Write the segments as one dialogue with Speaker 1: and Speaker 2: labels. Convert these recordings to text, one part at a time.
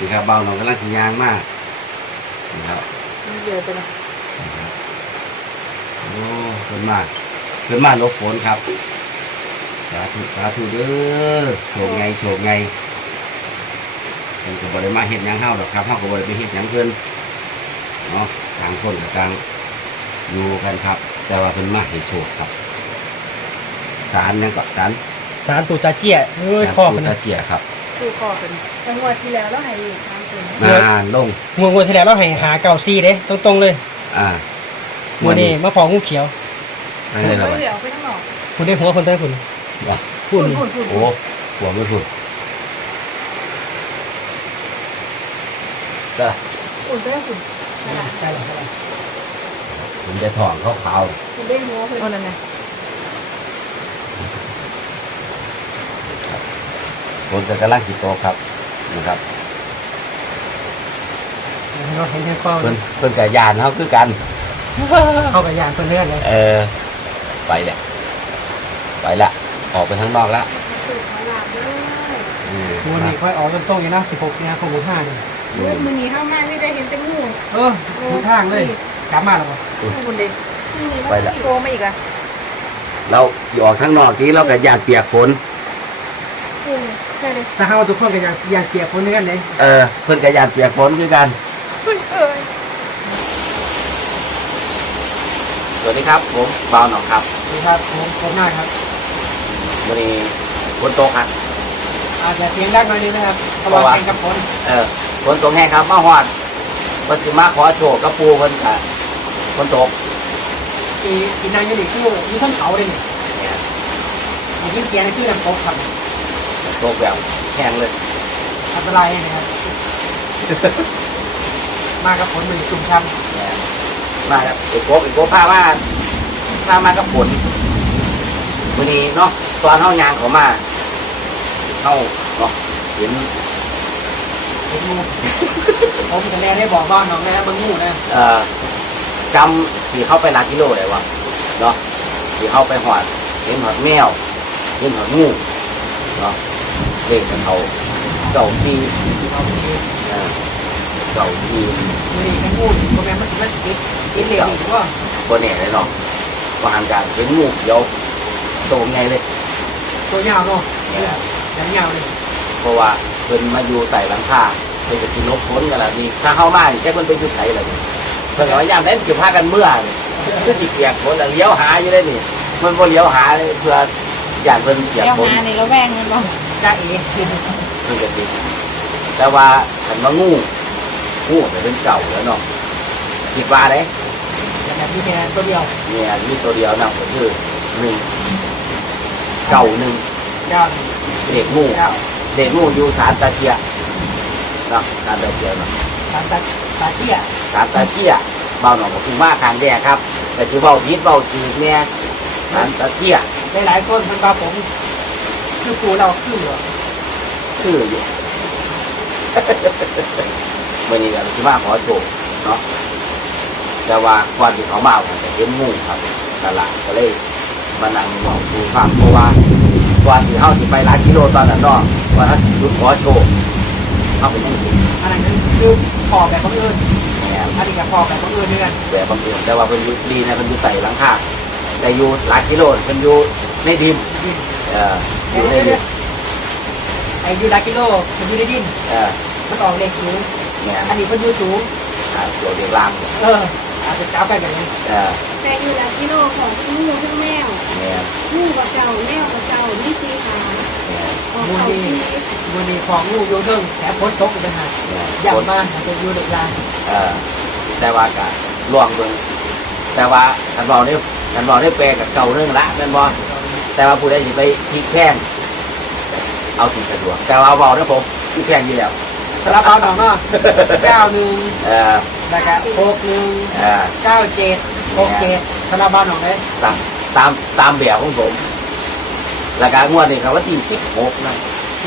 Speaker 1: นี่ครับเบาหน่อยกำลังสียางมากนะครับ
Speaker 2: เยอะไปนะ
Speaker 1: โอ้เพิ่นมากลบฝนครับสาธุเด้อโชคไงเพิ่นก็บ่ได้มาเฮ็ดหยังเฮาดอกครับเฮาก็บ่ได้ไปเฮ็ดหยังเพิ่นเนาะต่างคนกับต่างอยู่กันครับ แต่ว่าเพิ่นมาให้โชคครับศาลนั่นก็
Speaker 3: สารตูตาเจี้ยเฮ้ยคอมัน
Speaker 1: ตาเจียครับ
Speaker 2: คือคอเป็นจังหวดที่แล้วเราให้ทางเป็น
Speaker 1: ลง
Speaker 3: งวดที่แล้วเราให้หาเก่าซีเด้ตรงๆเลยงวดนี้มาพองูเขียว
Speaker 1: ไม่ได้แล้ว
Speaker 2: เดี๋ยวไปทั้งหมด
Speaker 3: คุณได้หัวคนเต้นคุณ
Speaker 1: โอ้หัวไม่สุดก็
Speaker 2: อุ่นได้อุ่น
Speaker 3: ใช่
Speaker 1: ผมจะถ่องเขาขาว
Speaker 2: อุ่นได้หัวคือนั่นไง
Speaker 1: คนจะกำลังจิตโตครับนะครับ
Speaker 3: เราเห็นแค่ข้อ
Speaker 1: เพิ่นกับยานเขาคือกัน
Speaker 3: เข้ากับยานเพิ่นเลื่อนเลย
Speaker 1: ไปละออกไปข้างนอกแล้ว
Speaker 3: วันนี้ค่อยออกต้นอย่างนะ16เนี่ยข้อมูล5นี่
Speaker 2: มือนี้เข้ามาไม่ได้เห็นเป็นงู
Speaker 3: ทุกทางเลยกลับมาแล้ว
Speaker 2: คุณเด็กไปละโตมาอีกอ่ะ
Speaker 1: เราสิออกข้างนอกทีเรากับยานเปียกฝน
Speaker 3: ถ้าเขาทุกคนกับยานเปียกฝนด้วยกันเลย
Speaker 1: เพิ่นกับยานเปียกฝนคือกันสวัสดีครับผมบ่าวหนองครับ
Speaker 3: สวัสดีครับผมหน้าครับ
Speaker 1: วันนี้ฝนตกครับ
Speaker 3: อาจจะเสียงดังหน่อยนึงนะครับเพราะว่าแข่งกับฝน
Speaker 1: ฝนตกแห้งครับมาฮอดวันที่มาขอโชคกระปูเพิ่นค่ะฝนตก
Speaker 3: อีนางยูนิคือมีต้นเขาเลยเนี่ยมีเสียงคือลำตกครับ
Speaker 1: ตกแบบแห้งเลย
Speaker 3: อันตรายนะครับมากับฝนมันชุ่มช่ำ
Speaker 1: มาครับอีกโกผ้ามากับฝนวันนี้เนาะตอนเฮายางเขามาเฮาเนาะเห็น
Speaker 3: งูผมจะแลได้บอกบ้านน้องนะมันงูนะ
Speaker 1: จำที่เข้าไปหลักกิโลเลยวะเนาะที่เข้าไปหอดเห็นหอดแมวเห็นหอดงูเนาะเล่นกันเขาเก่าที
Speaker 3: นี่เป็นงูที่โปรแกรมมันติดเหลวอีกว่า
Speaker 1: บนเนี่ยเลยเนาะว่าทางการเป็นงูเขียวโตไงเลย
Speaker 3: ตัวยาวเนาะยาวเลย
Speaker 1: เพราะว่าเพิ่นมาอยู่ใต้หลังคาเพิ่นจะกินนกพ้นกันละนี่ถ้าเข้ามาแค่เพิ่นไปอยู่ไสอะไรนี่เพิ่นก็ว่ายามนั้นสิพากันเมื่อคือสิเปียกฝนแล้วเลี้ยวหาอยู่ได้นี่มันบ่เลี้ยวหาเลยเพื่ออยากเพิ่นเปียกฝน
Speaker 2: เลี้ยวหาในระแวงมันบ่
Speaker 3: จ้าเอ๋
Speaker 1: เพิ่นก็สิแต่ว่าคันว่างูจะเป็นเก่าแล้วเนาะคิดว่าเด้
Speaker 3: แบบนี้แค่ตัวเดียว
Speaker 1: เนี่ยมีตัวเดียวนะก็คือ1 เก่า1เด็กงูอยู่ศาลตาเกียเนาะศาลตาเกียเนาะ
Speaker 3: ศาลตาเกีย
Speaker 1: เบาหน่อยก็คือมาทางแดงครับแต่คือเบาพิษเบาจืดเนี่ยศาลตาเกีย
Speaker 3: หลายคนมันมาผมคือปูเราคือ
Speaker 1: อยู่วันนี้เราคือมาขอโชคเนาะแต่ว่าก่อนที่เขามาผมจะเห็นงูครับตลาดก็เลยมานั่งมองดูภาพเพราะว่าก่อนที่เขาสิไปหลายกิโลตอนนั้นเนาะว่าเขาจุดขอโชคเขาเป็นยังไง
Speaker 3: อะไรนั้นคือพอแบบบังเอิญอันนี้ก็พอแบบบังเอิญด้วยกัน
Speaker 1: แบบบังเอิญแต่ว่าเป็นอยู่ดีนะเป็นอยู่ใส่หลังคาแต่อยู่หลายกิโลเป็นอยู่ในดินอยู่ในดิน
Speaker 3: ไอ้ยูดากิโลมันอยู่ในดินมันออกเล็กสูงอันนี้มันอยู่สูง
Speaker 1: ตัวเด็กล่าง
Speaker 3: อาจจะจ้าไปแบบนี้
Speaker 2: แต่ยูดากิโลของงูทั้งแมวงูกับเจ้าแมวกับเจ้านี่สีขา
Speaker 3: มูนีของงูโยนเรื่องแถมพ้นตกอีกต่างหากย่ำมาอาจจะยูเด็กล่าง
Speaker 1: แต่ว่าก็ล่วงเบิ่งแต่ว่าท่านบอกได้แปลกับเก่าเรื่องละนั่นบ่แต่ว่าผู้ใดสิไปที่แข้งเอาสิ่งสะดวกแต่ว่าบอกนะผมที่แข้งอยู่แล้ว
Speaker 3: สลับเอาหน่อยเนาะ91แล้วก็61 97 67สลับเอาหน่อยเลย
Speaker 1: ตามแบบของผมแล้วก็งวดนี้เขาว่าที่16นะ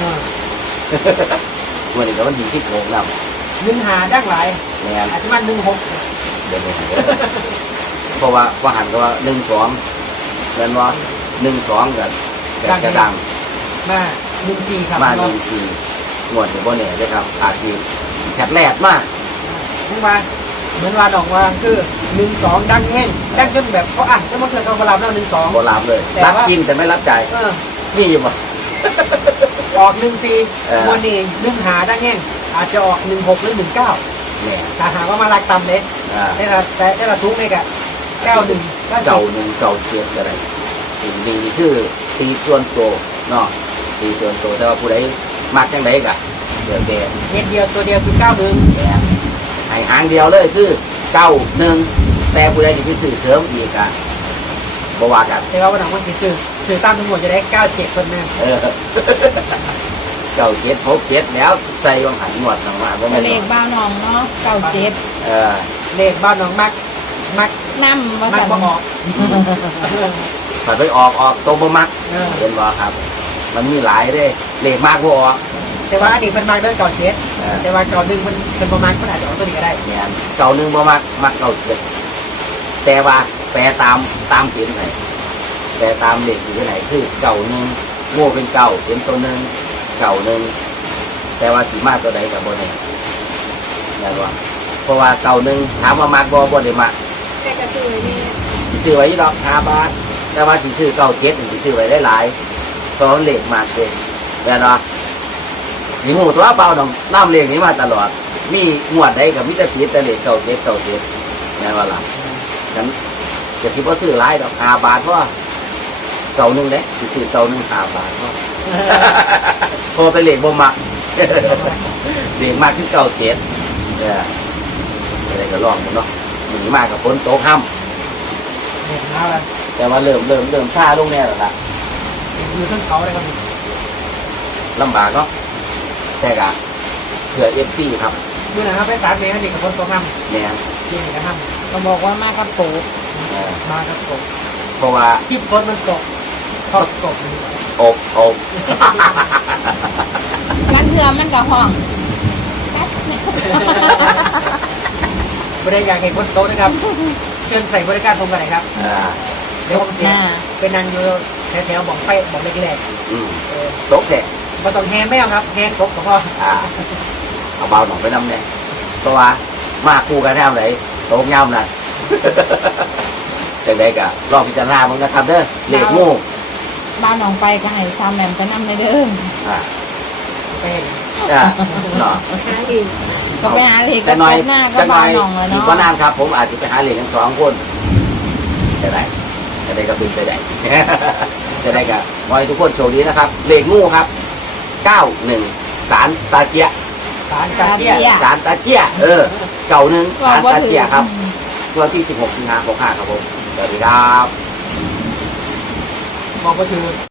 Speaker 1: งวดนี้เขาว่าที่16นะ
Speaker 3: 15ดังหลายอาจจะมัน16
Speaker 1: เดี๋ยวเพราะว่าหันก็ว่า12เงินว่า12กันจะดัง
Speaker 3: มา14ครับ
Speaker 1: มา14งวดถึงบ่เนี่ยเลยครับอาจจะแถบแรกมาก
Speaker 3: นึกว่าเหมือนว่าดอกว่าคือ1-2ดังแห้งดังจนแบบเขาอ่ะจะมาเกิดเอาบาลามแล้ว1-2
Speaker 1: โบราณเลย
Speaker 3: แต่
Speaker 1: รับ
Speaker 3: ว่า
Speaker 1: กินแต่ไม่รับใจาย
Speaker 3: เออ
Speaker 1: นี่อยู่บ่
Speaker 3: ออก1-4วันนี้1หาดังแห้งอาจจะออก1-6หรือ1-9
Speaker 1: เนี่ย
Speaker 3: ถ้าหากว่ามาลักตำเล็ก
Speaker 1: อ่า
Speaker 3: ได้ละทุกเมกะ91
Speaker 1: เก่าหนึ่งเก่าเทียนอะไรสิ่งดีคือตีส่วนโตเนาะตีส่วนโตแต่ว่าผู้ใดมักจังไดกะเดือดแดง
Speaker 3: เม็ดเดียวตัวเดียวคือ91
Speaker 1: แดงให้หางเดียวเลยคือ91แต่ผู้ใดที่ไปซื้อเสริมอีกอะบ่ว่ากัน
Speaker 3: แต่ว่าวันหลังวันที่ซื้อตามทั้งหมดจะได้97คนแน่
Speaker 1: เออเก่าเจ็ดพบเจ็ดแล้วใส่วางหันหมดออกมาบ่
Speaker 4: ทะ
Speaker 1: แม่น
Speaker 4: เล
Speaker 1: หรอก
Speaker 4: บ้านน้องเนาะ97
Speaker 1: เออ
Speaker 3: เลขบ้านน้องมัก
Speaker 4: น้ำว่า
Speaker 3: มัก
Speaker 4: สั่น
Speaker 3: บ่ออก
Speaker 1: ถ้าไปออกตัวบ่มัก
Speaker 3: เออ
Speaker 1: เห็นบ่ครับ มันมีหลายเด้เลขมากบ่ออก
Speaker 3: แต่ว่าอดีตมันมาเรื่อง97
Speaker 1: เออ
Speaker 3: แต่ว่า91มันเป็นประมาณมันอาจจะออกตัวนี้ก็ได้
Speaker 1: เนี่ย91บ่มักเก่าเจ็ดแต่ว่าแปลตามเขียนไหนแปลตามเลขอยู่ที่ไหนคือ91โง่เป็นเก่าเป็นตัวหนึง91แต่ว่าสีมาตัวใดกับบ่ได้นั่นว่าเพราะว่า91ถามว่ามักบ่ได้มัก
Speaker 2: แต่กระตือเนี่ย
Speaker 1: สิซื้อไว้ดอก5 บาทแต่ว่าสิซื้อ97นี่สิซื้อไว้ได้หลายเพราะเลขมากเองแล้วเนาะสิฮู้ตัวเปล่าดอกน้ำเลขนี้มาตลอด มีงวดใดก็มีแต่ผิดแต่เลข97นั่นว่าล่ะฉันจะสิบ่ซื้อหลายดอก5 บาทเพราะ91เด้สิซื้อ91 5 บาทเพราะ พอไปเลขบ่มัก เลขมากคือ97อะไรก็ลองกันเนาะหนีมากกับฝนตกห้ำ
Speaker 3: เลขนะว่า
Speaker 1: แต่ว่าเริ่มชาลงแน่แล้วล่ะ
Speaker 3: อยู่เทั้งเขาเลยครับ
Speaker 1: ลำบากเนาะแต่กะเผื่อเอฟซีครับ
Speaker 3: ดูนะครับไป3เมตรนี่กับคนตัวห้
Speaker 1: เนี่ย
Speaker 3: ำที่นี่ก็ห้ำ
Speaker 4: ก็บอกว่ามากับปู
Speaker 1: เออ
Speaker 3: มาครับตก
Speaker 1: เพราะว่า
Speaker 3: ที่คนมันตกทอดตก
Speaker 1: อบ
Speaker 4: กันเทือมันก็ห้อง
Speaker 3: บริการให้คนโตนะครับ เชิญใส่บริการผมกันไหนครับ
Speaker 1: อ่า
Speaker 3: เดี๋ยวผม
Speaker 4: หน้า
Speaker 3: เป็นนางอยู่แถวๆบอกไปบอกเล็ก
Speaker 1: อืม
Speaker 3: ๆเออ
Speaker 1: ตกแท้
Speaker 3: มาต้องแฮแมวครับแฮกบกับพ่อ
Speaker 1: อ่าเอาเบาหน่อยไปนำเนี่ยเพราะว่ามาคู่กันแนวไหนตกย่ำนั่น แต่ใดกะรอบพิจารณามึงนะครับเด้อเลขงู
Speaker 4: บ้านน้องไปก็ให้ซามแหม่มไปนำไปเด้อ
Speaker 1: อ่า
Speaker 3: เป็น
Speaker 1: อ่าเนาะ
Speaker 2: หาอีก
Speaker 4: ก็ไปหาเลข
Speaker 1: แต่
Speaker 4: กับ
Speaker 1: หน่อย
Speaker 4: หน้าก็
Speaker 1: แต่หน่
Speaker 4: บ้า
Speaker 1: อน ย
Speaker 4: น้องเลย
Speaker 1: อีก
Speaker 4: เนาะ
Speaker 1: ว่านานครับ ผมอาจจะไปหาเหรียญกัน2 คนจะได้จะได้ก็เป็นไปได้ จะได้กับขอให้ทุกคนโชคดีนะครับ เลขงูครับ 91 สารตาเกียะ
Speaker 3: สารกาเกีย
Speaker 1: สารตาเกียะ91 สารตาเกียะครับวันที่ 16 สิงหาคม65ครับผม สวัสดีครับ
Speaker 3: บอกว่าคือ